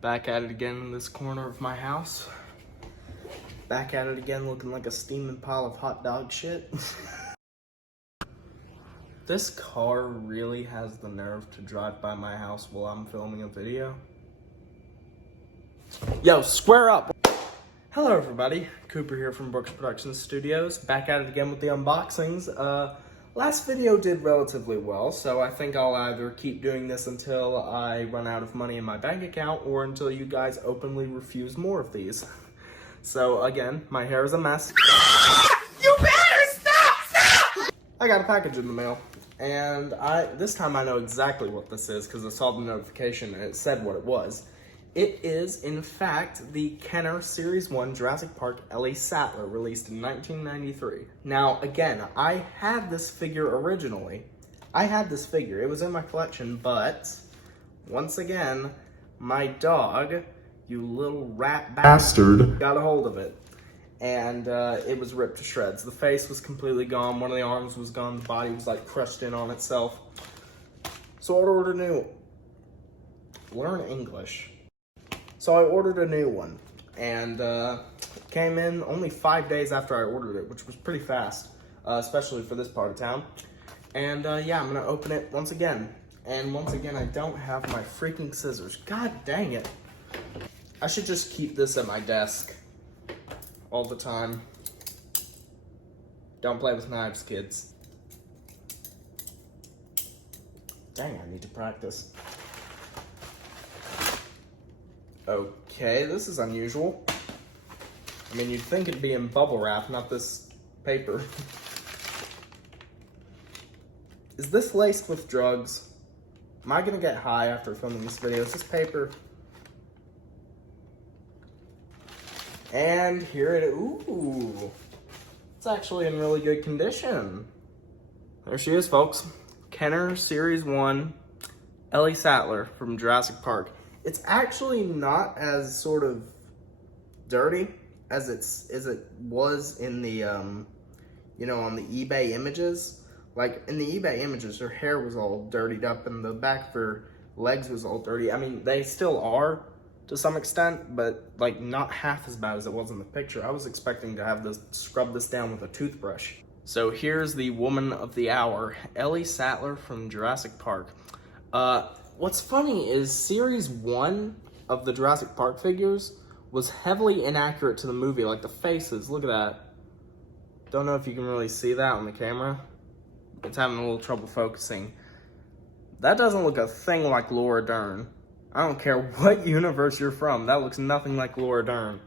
Back at it again in this corner of my house. Back at it again looking like a steaming pile of hot dog shit. This car really has the nerve to drive by my house while I'm filming a video. Yo, square up! Hello everybody, Cooper here from Brooks Production Studios. Back at it again with the unboxings. Last video did relatively well, so I think I'll either keep doing this until I run out of money in my bank account or until you guys openly refuse more of these. So again, my hair is a mess. You better stop! I got a package in the mail, and this time I know exactly what this is because I saw the notification and it said what it was. It is, in fact, the Kenner Series 1 Jurassic Park Ellie Sattler, released in 1993. Now, again, I had this figure originally. It was in my collection, but, once again, my dog, you little rat bastard, got a hold of it. And it was ripped to shreds. The face was completely gone, one of the arms was gone, the body was like crushed in on itself. So I ordered a new one. Learn English. So I ordered a new one, and came in only 5 days after I ordered it, which was pretty fast, especially for this part of town. And yeah, I'm gonna open it once again. And once again, I don't have my freaking scissors. God dang it. I should just keep this at my desk all the time. Don't play with knives, kids. Dang, I need to practice. Okay, this is unusual. I mean, you'd think it'd be in bubble wrap, not this paper. Is this laced with drugs? Am I gonna get high after filming this video? Is this paper? And here it is. Ooh, it's actually in really good condition. There she is, folks. Kenner Series 1 Ellie Sattler from Jurassic Park. It's actually not as sort of dirty as it was in the, you know, on the eBay images. Like, in the eBay images, her hair was all dirtied up and the back of her legs was all dirty. I mean, they still are to some extent, but, like, not half as bad as it was in the picture. I was expecting to have this, scrub this down with a toothbrush. So here's the woman of the hour, Ellie Sattler from Jurassic Park. What's funny is Series 1 of the Jurassic Park figures was heavily inaccurate to the movie, like the faces, look at that. Don't know if you can really see that on the camera. It's having a little trouble focusing. That doesn't look a thing like Laura Dern. I don't care what universe you're from, that looks nothing like Laura Dern.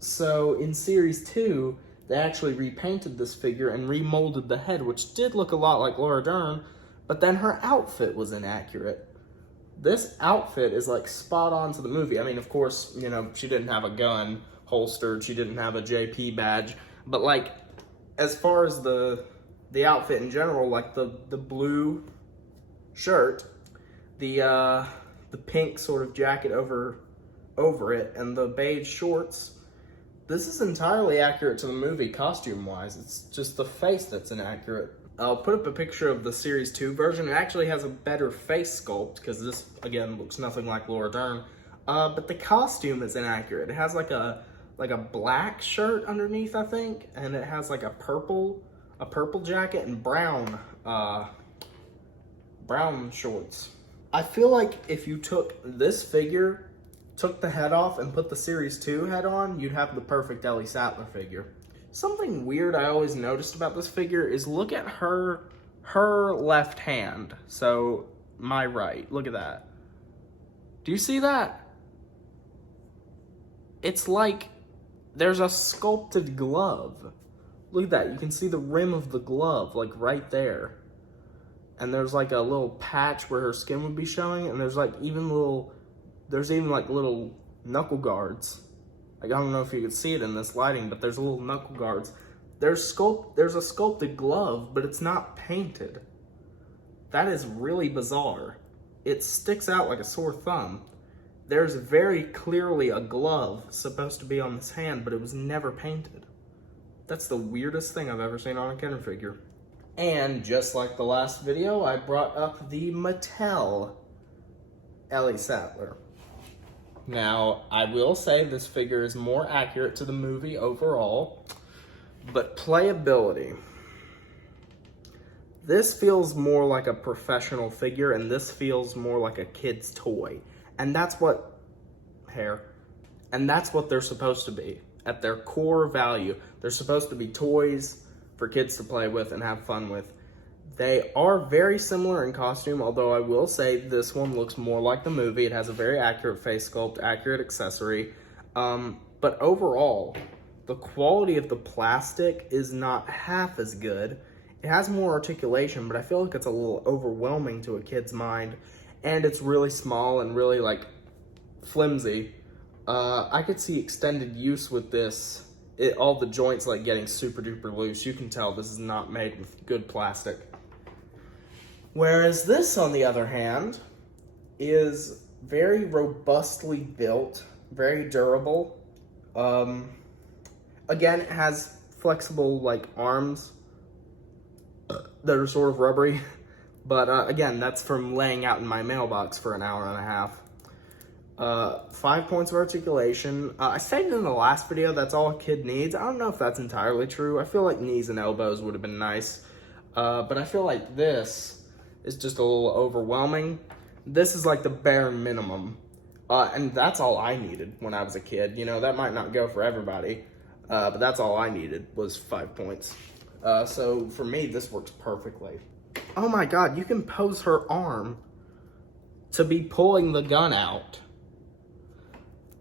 So in Series 2, they actually repainted this figure and remolded the head, which did look a lot like Laura Dern. But then her outfit was inaccurate. This outfit is like spot on to the movie. I mean, of course, you know, she didn't have a gun holstered. She didn't have a JP badge. But like, as far as the outfit in general, like the blue shirt, the pink sort of jacket over it, and the beige shorts, this is entirely accurate to the movie costume-wise. It's just the face that's inaccurate. I'll put up a picture of the Series 2 version. It actually has a better face sculpt, because this, again, looks nothing like Laura Dern. But the costume is inaccurate. It has like a black shirt underneath, I think, and it has like a purple jacket and brown shorts. I feel like if you took this figure, took the head off, and put the Series 2 head on, you'd have the perfect Ellie Sattler figure. Something weird I always noticed about this figure is look at her left hand. So my right, look at that. Do you see that? It's like there's a sculpted glove. Look at that, you can see the rim of the glove, like right there. And there's like a little patch where her skin would be showing, and there's even like little knuckle guards. Like, I don't know if you can see it in this lighting, but there's little knuckle guards. There's a sculpted glove, but it's not painted. That is really bizarre. It sticks out like a sore thumb. There's very clearly a glove supposed to be on this hand, but it was never painted. That's the weirdest thing I've ever seen on a Kenner figure. And just like the last video, I brought up the Mattel Ellie Sattler. Now, I will say this figure is more accurate to the movie overall, but playability. This feels more like a professional figure, and this feels more like a kid's toy. And that's what they're supposed to be. At their core value, they're supposed to be toys for kids to play with and have fun with. They are very similar in costume, although I will say this one looks more like the movie. It has a very accurate face sculpt, accurate accessory. But overall, the quality of the plastic is not half as good. It has more articulation, but I feel like it's a little overwhelming to a kid's mind. And it's really small and really, like, flimsy. I could see extended use with this. All the joints, like, getting super duper loose. You can tell this is not made with good plastic. Whereas this, on the other hand, is very robustly built, very durable. Again, it has flexible, like, arms that are sort of rubbery. But again, that's from laying out in my mailbox for an hour and a half. 5 points of articulation. I stated in the last video that's all a kid needs. I don't know if that's entirely true. I feel like knees and elbows would have been nice. But I feel like this is just a little overwhelming. This is like the bare minimum. And that's all I needed when I was a kid. You know, that might not go for everybody. But that's all I needed was 5 points. So for me, this works perfectly. Oh my God, you can pose her arm to be pulling the gun out.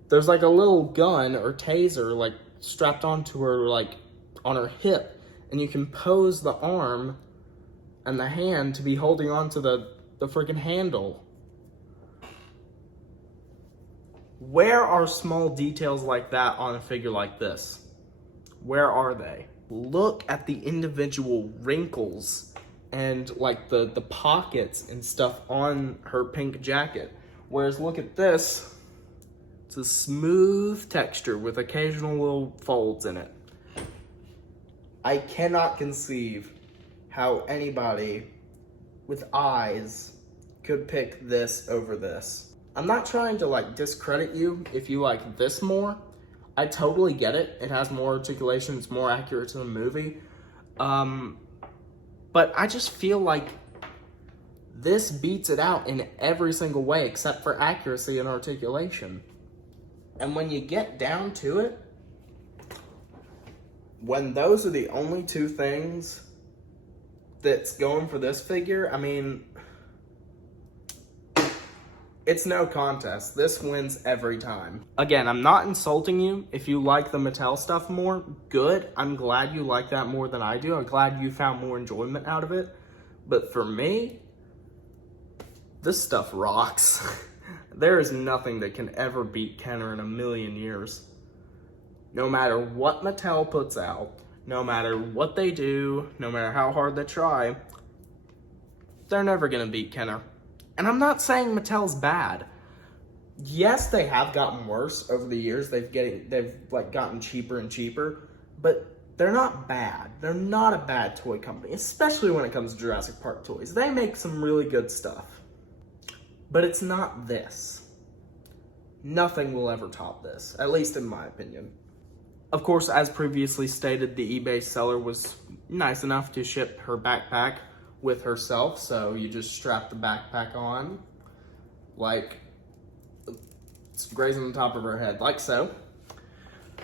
There's like a little gun or taser like strapped onto her, like on her hip. And you can pose the arm and the hand to be holding onto the freaking handle. Where are small details like that on a figure like this? Where are they? Look at the individual wrinkles and like the pockets and stuff on her pink jacket. Whereas look at this, it's a smooth texture with occasional little folds in it. I cannot conceive how anybody with eyes could pick this over this. I'm not trying to like discredit you if you like this more. I totally get it. It has more articulation, it's more accurate to the movie. But I just feel like this beats it out in every single way except for accuracy and articulation. And when you get down to it, when those are the only two things that's going for this figure, I mean, it's no contest. This wins every time. Again, I'm not insulting you. If you like the Mattel stuff more, good. I'm glad you like that more than I do. I'm glad you found more enjoyment out of it. But for me, this stuff rocks. There is nothing that can ever beat Kenner in a million years. No matter what Mattel puts out, no matter what they do, no matter how hard they try, they're never gonna beat Kenner. And I'm not saying Mattel's bad. Yes, they have gotten worse over the years. They've like gotten cheaper and cheaper, but they're not bad. They're not a bad toy company, especially when it comes to Jurassic Park toys. They make some really good stuff, but it's not this. Nothing will ever top this, at least in my opinion. Of course, as previously stated, the eBay seller was nice enough to ship her backpack with herself, so you just strap the backpack on, like it's grazing on top of her head, like so.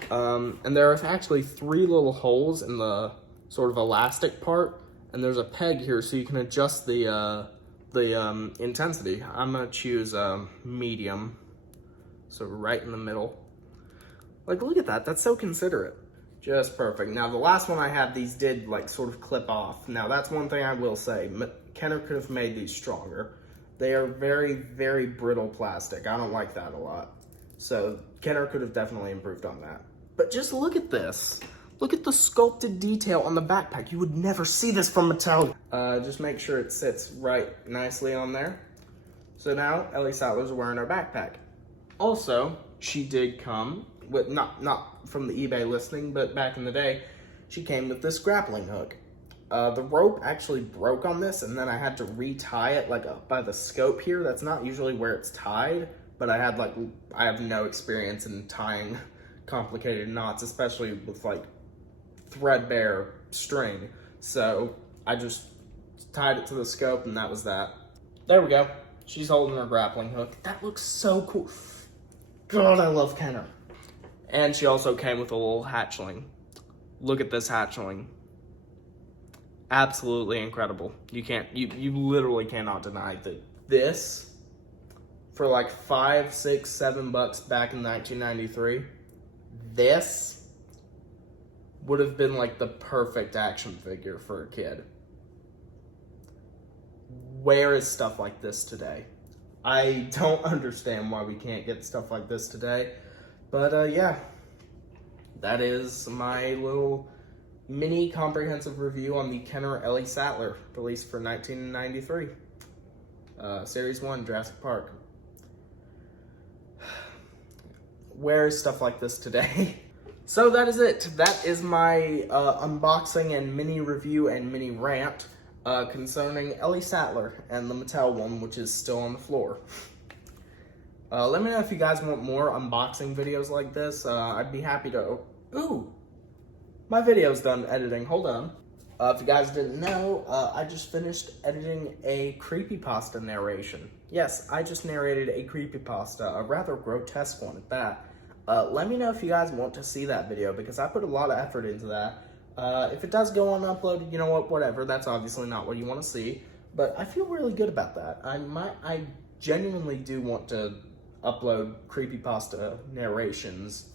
And there are actually 3 little holes in the sort of elastic part, and there's a peg here so you can adjust the intensity. I'm gonna choose medium, so right in the middle. Like, look at that, that's so considerate. Just perfect. Now, the last one I had, these did, like, sort of clip off. Now, that's one thing I will say. Kenner could have made these stronger. They are very, very brittle plastic. I don't like that a lot. So, Kenner could have definitely improved on that. But just look at this. Look at the sculpted detail on the backpack. You would never see this from Mattel. Just make sure it sits right nicely on there. So now, Ellie Sattler's wearing her backpack. Also, she did come with, not from the eBay listing, but back in the day, she came with this grappling hook. The rope actually broke on this, and then I had to retie it like up by the scope here. That's not usually where it's tied, but I have no experience in tying complicated knots, especially with like threadbare string. So I just tied it to the scope, and that was that. There we go. She's holding her grappling hook. That looks so cool. God, I love Kenner. And she also came with a little hatchling. Look at this hatchling. Absolutely incredible. You literally cannot deny that this, for like $5, $6, $7 back in 1993, this would have been like the perfect action figure for a kid. Where is stuff like this today? I don't understand why we can't get stuff like this today. But yeah, that is my little mini comprehensive review on the Kenner Ellie Sattler, released for 1993. Series 1, Jurassic Park. Where is stuff like this today? So that is it. That is my unboxing and mini review and mini rant concerning Ellie Sattler and the Mattel one, which is still on the floor. Let me know if you guys want more unboxing videos like this. I'd be happy to... Ooh! My video's done editing. Hold on. If you guys didn't know, I just finished editing a creepypasta narration. Yes, I just narrated a creepypasta, a rather grotesque one at that. Let me know if you guys want to see that video, because I put a lot of effort into that. If it does go unuploaded, you know what, whatever. That's obviously not what you want to see. But I feel really good about that. I genuinely do want to upload creepypasta narrations,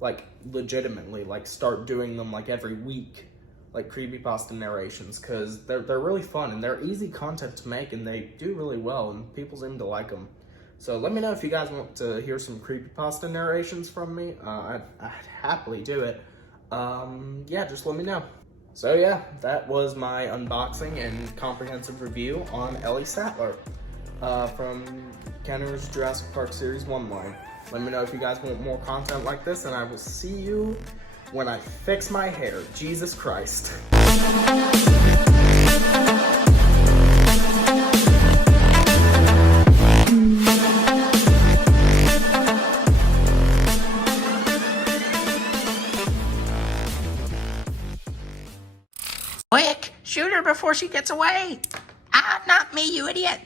like, legitimately, like, start doing them, like, every week, like, creepypasta narrations, because they're really fun, and they're easy content to make, and they do really well, and people seem to like them. So let me know if you guys want to hear some creepypasta narrations from me. I'd happily do it. Yeah, just let me know. So yeah, that was my unboxing and comprehensive review on Ellie Sattler from Kenner's Jurassic Park Series 1 line. Let me know if you guys want more content like this, and I will see you when I fix my hair. Jesus Christ. Quick, shoot her before she gets away. Ah, not me, you idiot.